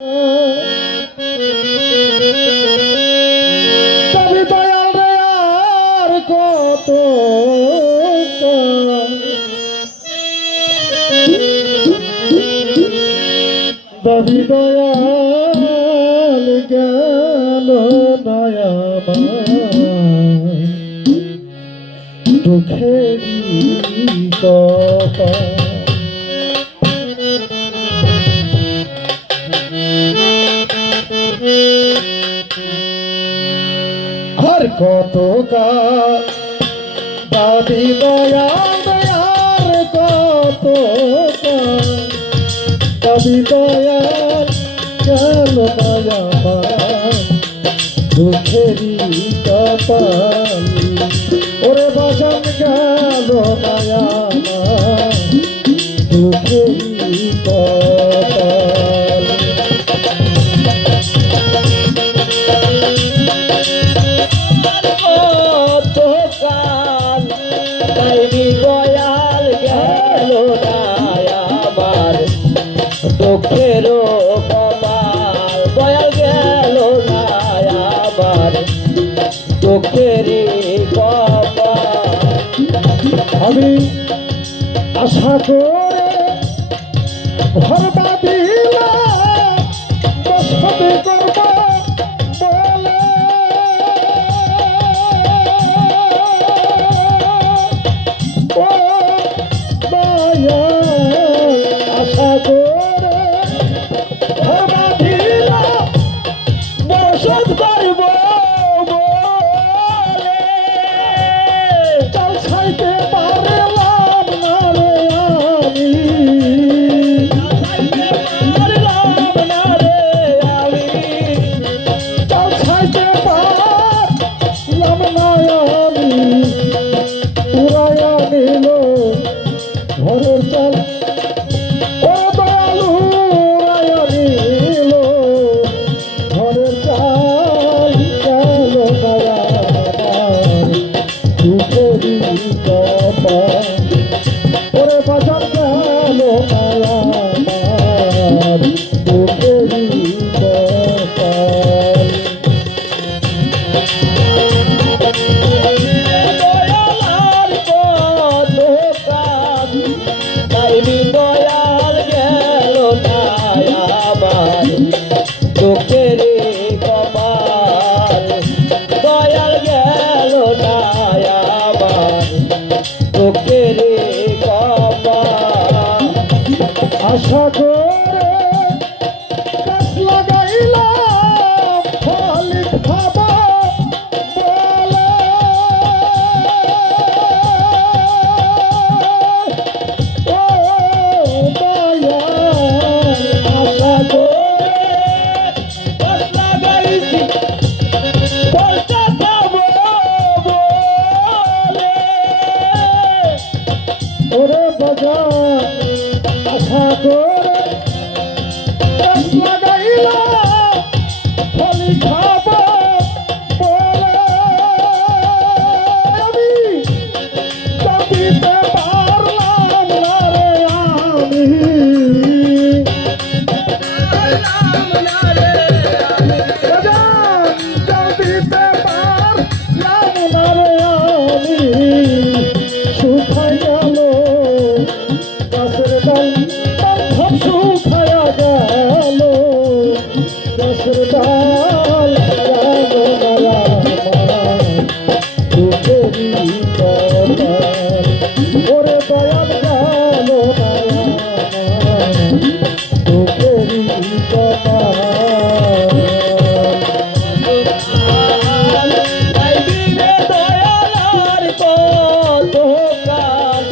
তবে দয়াল রে আর কত তবে দয়াল গেল নয়ামা দুঃখেরই কথা আর কত দাবি দয়াল দয়াল কত দাবি দয়াল গেল দয়ামা দুঃখেরই কপাল ওরে বাজান গেল দয়ামা দুঃখেরই কপাল দুঃখেরও কপাল দয়াল গেল না আবার দুঃখেরই কপাল আমি আশা করে ঘর বাঁধিলাম বসতি করব বলে ও দয়াল আশা করে ঘর বাঁধিলাম বসত করব বলে চাল ছাইতে পারলাম না রে আমি চাল ছাইতে পারলাম না আমি উড়াইয়া নিল ঘরের চাল ও দয়ালু উড়াইয়া নিল ঘরের চাল গেল দুঃখেরই কপাল ওরে বাজার গেল আমার দুঃখেরই কপাল দয়ালার কত কাজ তাইবি দয়াল গেল না আবার দুঃখেরই কপাল দয়াল গেল না আবার দুঃখেরই কপাল আশা করে গাছ লাগাইলাম ফল খাবো বলে ও দয়াল আশা করে গাছ লাগাইছি ফলটা খাবো বলে ওরে বাজার আশা করে গাছ লাগাইলাম ফল খাবো বলে আমি দিতে পারলাম না রে আমি বাজান জল দিতে পারলাম না রে আমি শুকাই গেল গাছের ডাল বান্ধব শুকায়া গেল গাছের ডাল গেল মারা দুঃখেরই কপাল ওরে দয়াল গেল দুঃখেরই কপাল তাইবি রে দয়ালার কত কাজ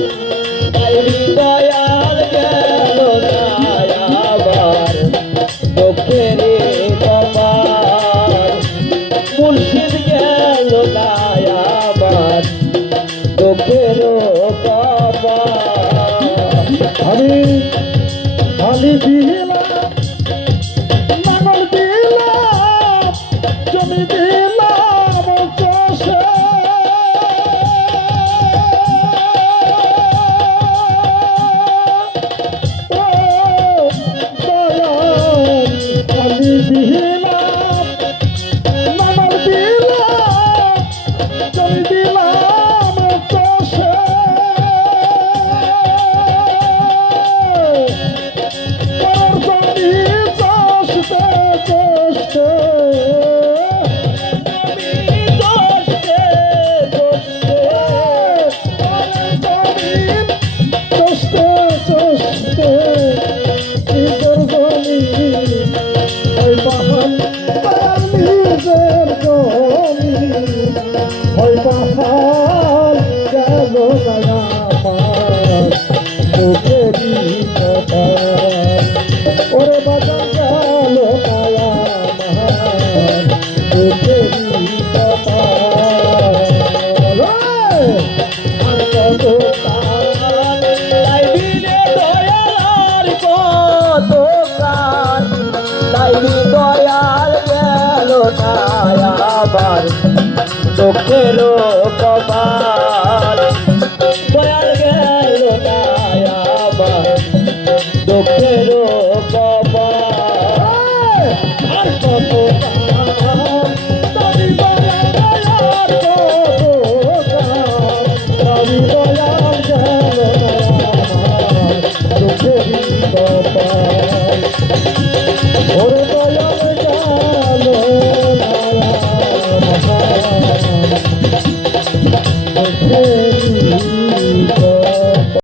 তাইবি দয়াল গেল না আবার দুঃখেরই কপাল মুর্শিদ গেল না আবার দুঃখেরও কপাল আমি খালি দিলাম নাঙল দিলাম জমি দিলাম চষে ও দয়াল দিলাম নানার দিলাম জমি দিলাম চাষে পরের জমি চাষতে চাষতে ওরে বাজান গেল দয়াল গেল না আবার চোখের কপাল